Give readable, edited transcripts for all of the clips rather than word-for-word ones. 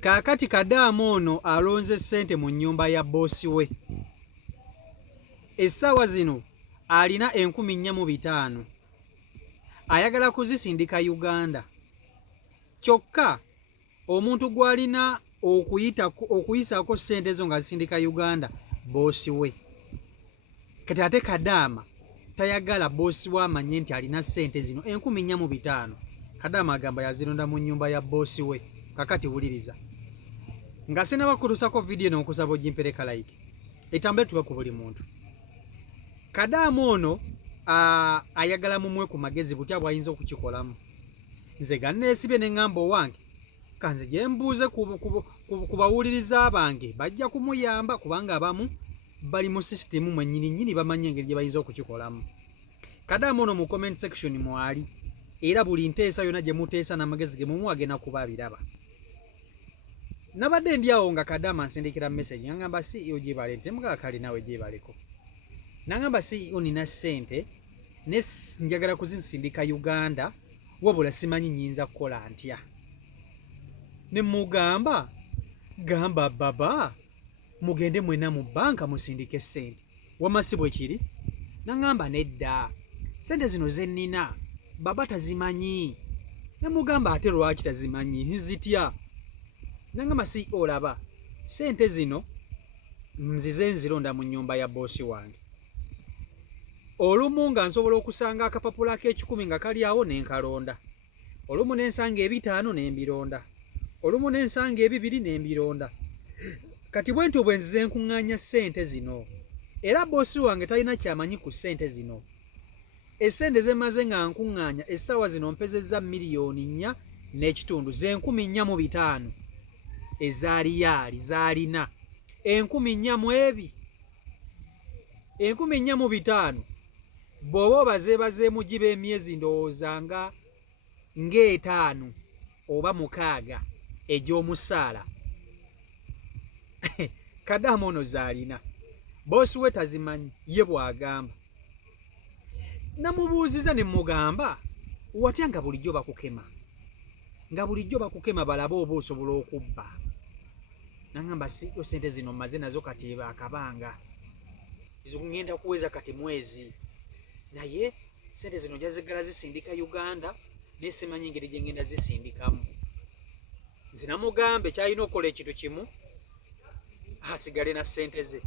Kaakati Kadaama ono alonze ssente mu nnyumba ya boosi we. Essaawa zino alina 4,500 ayagala kuzisindika Uganda. Kyokka omuntu gw'alina okuyisaako ssente ezo nga zisindika Uganda boosi we. Kati ate Kadaama tayagala boosi we amanye nti alina ssente zino 4,500. Kadaama agamba yazironda mu nnyumba ya boosi we. Kakati wuliriza. Nga sinaba kutusako vidiyo n'okusaba ogimpereka like. Etambule tuba ku buli muntu. Kadaama ono ayagala mumwe ku magezi butya bw'ayinza okukikolamu. Nze ganneesibye ne ŋŋamba owange kanze gye mbuuze ku bawuliriza bange bajja kumuyamba kubanga abamu bali mu sisitemu mwennyini bamanyi engeri gye bayinza okukikolamu. Kadaama ono mu comment section mwali era buli nteesa yonna gye muteesa n'amagezi ge mumu agenda kuba abiraba. Nabadde ndi awo nga Kadaama nsindikira message ngamba CEO gyebale ntemugaa kali nawe gyebaleko. Nangamba CEO nina ssente ne njagala kuzisindika Uganda wabula simanyi nyinza kukola ntya. Ne mugamba gamba baba mugende mwena mu banka musindike ssente. Wamasi bwe kiri? Nangamba nedda. Ssente zino ze nnina baba tazimanyi. Ne mugamba ate lwaki tazimanyi nzitya? Nangamba CEO laba ssente zino nzize nzironda mu nnyumba ya boosi wange. Olumu nga nsobola okusanga akapapula ak'ekikumi nga kali awo ne nkalonda. Olumu ne nsanga 5 ne mbironda. Olumu ne nsanga 2 ne mbironda. Kati bwentyo bwe nzize nkuŋŋaanya ssente zino. Era boosi wange talina kyamanyi ku ssente zino. Essente ze maze nga nkuŋŋaanya essaawa zino mpezezza 4,5 ze 4,500 ezaali yaali zaalina 4,200 4,500 bw'oba obazeebazeemu giba emyezi ndowooza nga 5 oba 6 egy'omusaala. Kadaama ono zaalina boosi we tazimanyi ye bw'agamba. Namubuuziza ne mugamba watya nga bulijjo bakukema, nga bulijjo bakukema balabe oba osobola okubba. Nangamba si ssente zino maze nazo kati akabanga ngenda kuweza kati mwezi, naye ssente zino njazigala zisindika Uganda naye simanyi ngeri gye ngenda zisindikamu. Zinamugambe kyalina okukola ekintu kimu asigale na ssente ze,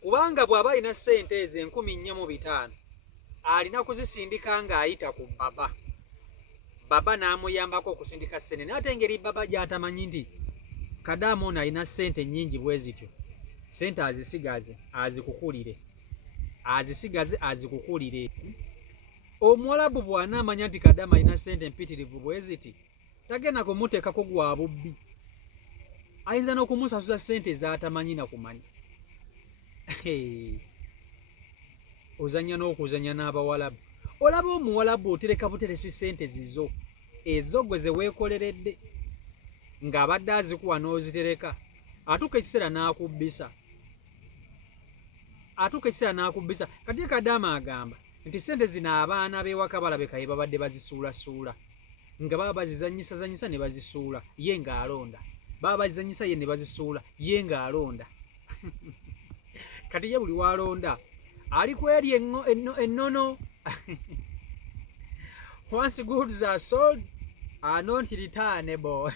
kubanga bw'aba alina ssente ezo 4,500 alina kuzisindika ng'ayita ku baba. Baba n'amuyambako okusindika ssente naye ate engeri baba gy'atamanyi nti Kadaama ono alina ssente nnyingi bwe zityo. Ssente azisigaze azikukulire, azisigaze azikukulire. Omuwalabu bw'anaamanya nti Kadaama alina ssente mpitirivu bwe ziti tagenda kumuteekako gwa bubbi. Ayinza n'okumusasuza ssente z'atamanyi na kumanya. Ozannya n'okuzannya n'abawalabu. Olaba omuwalabu otereka buteresi ssente zizo ezo gwe ze weekoleredde ng'abadde azikuwa n'ozitereka. Atuuka ekiseera n'akubbisa. Kati Kadaama agamba nti ssente zino abaana b'ewaka balabeka ye babadde bazisuulasuula, nga baba bazizanyisa ne bazisuula ye ng'alonda, baba bazizanyisa ye ne bazisuula ye ng'alonda. Kati ye buli w'alonda ali ku eri ennono. Once goods are sold are not returnable.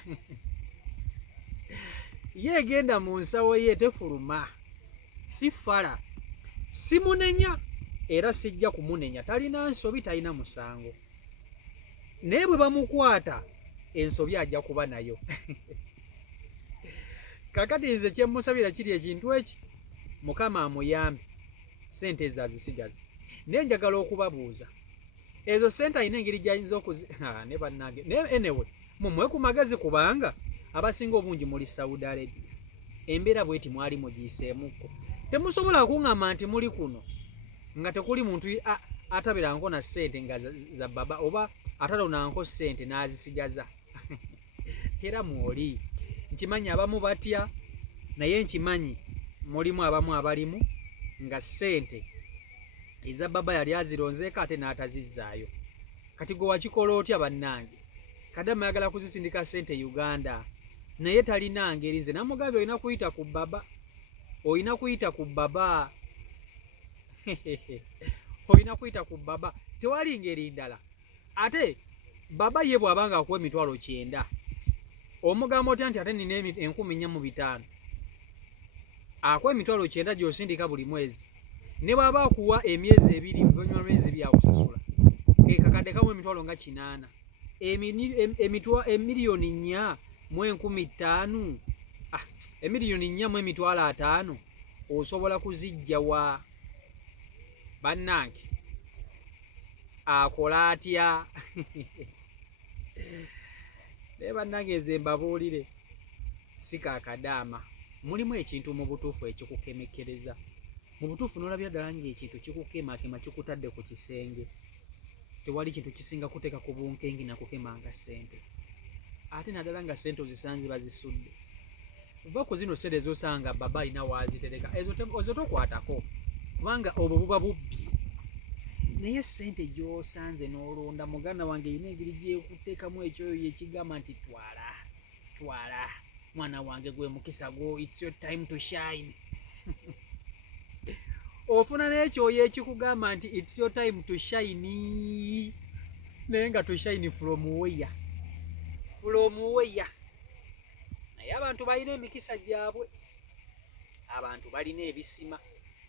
Ye genda mu nsawo ye tefuluma, si fala, si munenya era sijja kumunenya. Talina nsobi, talina musango, naye bwe bamukwata ensobi ajja kuba nayo. Kakati nze kye musabira kiri ekintu eki, Mukama amuyambe ssente ezo azisigaze. Naye njagala okubabuuza ezo ssente alina engeri gy'ayinza ne bannange. Naye anyway mumwe ku magezi kubanga abasinga obungi muli Saudi Arabia. Embeera bweti mwali mugiyiseemukko. Temusobola kuŋŋamba nti muli kuno nga tekuli muntu atabiranko na ssente nga za baba oba atalonanko ssente n'azisigaza. Era mwoli nkimanyi abamu batya, naye nkimanyi mulimu abamu abalimu nga ssente eza baba yali azironzeeko ate n'atazizzaayo. Kati gwe wakikola otya bannange? Kadaama ayagala kuzisindika ssente Uganda naye talina ngeri. Nze namugambye olina kuyita ku baba, olina kuyita ku baba olina kuyita ku baba, tewali ngeri ndala. Ate baba ye bw'abanga akuwa emitwalo 9 omugamba otya nti ate nina 4,500 akuwa emitwalo 9 gy'osindika buli mwezi, ne bw'aba akuwa emyezi 2 oluvannyuma lw'emyezi 2 akusasula kakadde kamu emitwalo nga 8 emiliyoni 4 mu 5,000 emiliyoni 4 mu emitwalo 5 osobola kuzijja wa bannange? Akola atya? Naye bannange nze mbabuulire si kaakadaama, mulimu ekintu mu butuufu ekikukemekkereza. Mu butuufu n'olabira ddala ng'ekintu kikukemakema kikutadde ku kisenge. Tewali kintu kisinga kuteeka ku bunkengi na kukema nga ssente. Ate naddala nga ssente ozisanze bazisudde. Va ku zino ssente ez'osanga baba alina waazitereka, ezo tokwatako kubanga obwo buba bubbi. Naye ssente gy'osanze n'olonda, muganda wange erina engeri gyekuteekamu ekyoyo yekigamba nti twala mwana wange gwe mukisa gwo, it's your time to shine. Ofuna n'ekyoyo ekikugamba nti it's your time to shine, naye nga to shine from where? Naye abantu balina emikisa gyabwe, abantu balina ebisima,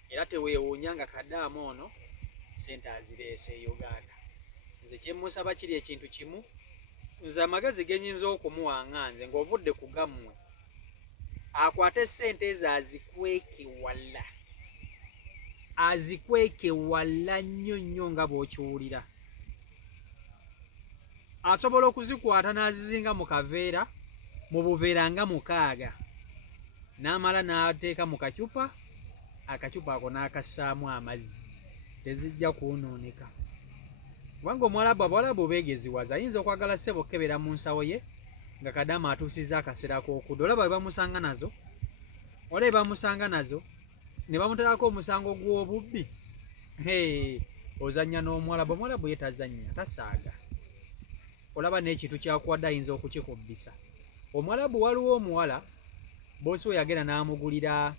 era teweewuunya nga Kadaama ono ssente azireese e Uganda. Nze kyemusaba kiri ekintu kimu, nze amagezi genyinza okumuwanga nze ng'ovudde ku gammwe, akwate ssente ezo azikweke wala nnyo nga bw'okiwulira. Asobola okuzikwata n'azizinga mu kaveera, mu buveera nga 6, n'amala n'ateeka mu kacupa, akacupa ako n'akassaamu amazzi, tezijja kwonooneka. Kubanga Abawarabu beegeziwaza, ayinza okwagala ssebo kebera mu nsawo ye nga Kadaama atuusizza akaseera k'okudda. Olaba bwe bamusanga nazo, ne bamuteerako omusango gw'obubbi, ozannya n'Omwarabu. Omwarabu ye tazannya, tasaaga. Olaba n'ekintu kyakuwadde ayinza okukikubbisa. Omwarabu waliwo omuwala boosi we yagenda n'amugulira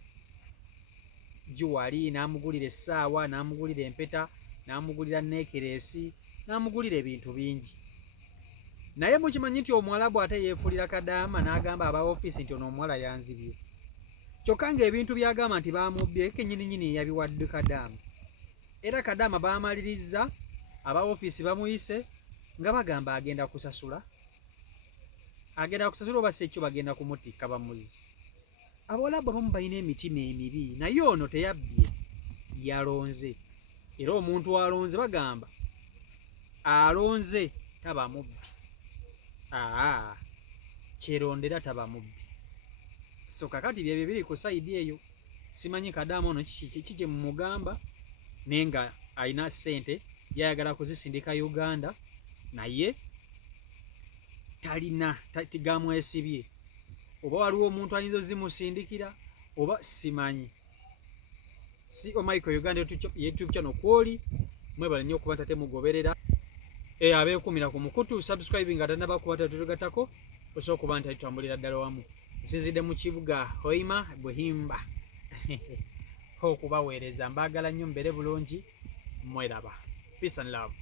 juwali, n'amugulira essaawa, n'amugulira empeta, n'amugulira neekeresi, n'amugulira ebintu bingi. Naye mukimanyi nti Omwarabu ate yeefulira Kadaama n'agamba aba ofiisi nti ono omuwala yanzibye. Kyokka ng'ebintu byagamba nti baamubbye kennyininyini yabiwadde Kadaama. Era Kadaama baamaliriza, aba ofiisi bamuyise nga bagamba agenda kusasula oba si ekyo bagenda kumutikka bamuzzi. Abawarabu abamu balina emitima emibi, naye ono teyabbye, yalonze. Era omuntu alonze bagamba alonze taba mubbi, kyerondera taba mubbi. So kakati byebyo biri ku sayidi eyo. Simanyi Kadaama ono kiki kye mumugamba, naye nga alina ssente yayagala kuzisindika Uganda, naye talina tigamwesibye. Oba waliwo omuntu ayinza ozimusindikira oba simanyi. Michael Uganda YouTube channel kwoli mwebale nnyo okuba tatemugoberera. Abeekumira ku mukutu subscribing nga tannaba kuba tatutugatako, osobola okuba nti alitambulira ddala wamu. Nsinzidde mu kibuga Hoima Buhimba okubaweereza. Mbaagala nnyo, mbeere bulungi, mweraba. Peace and love.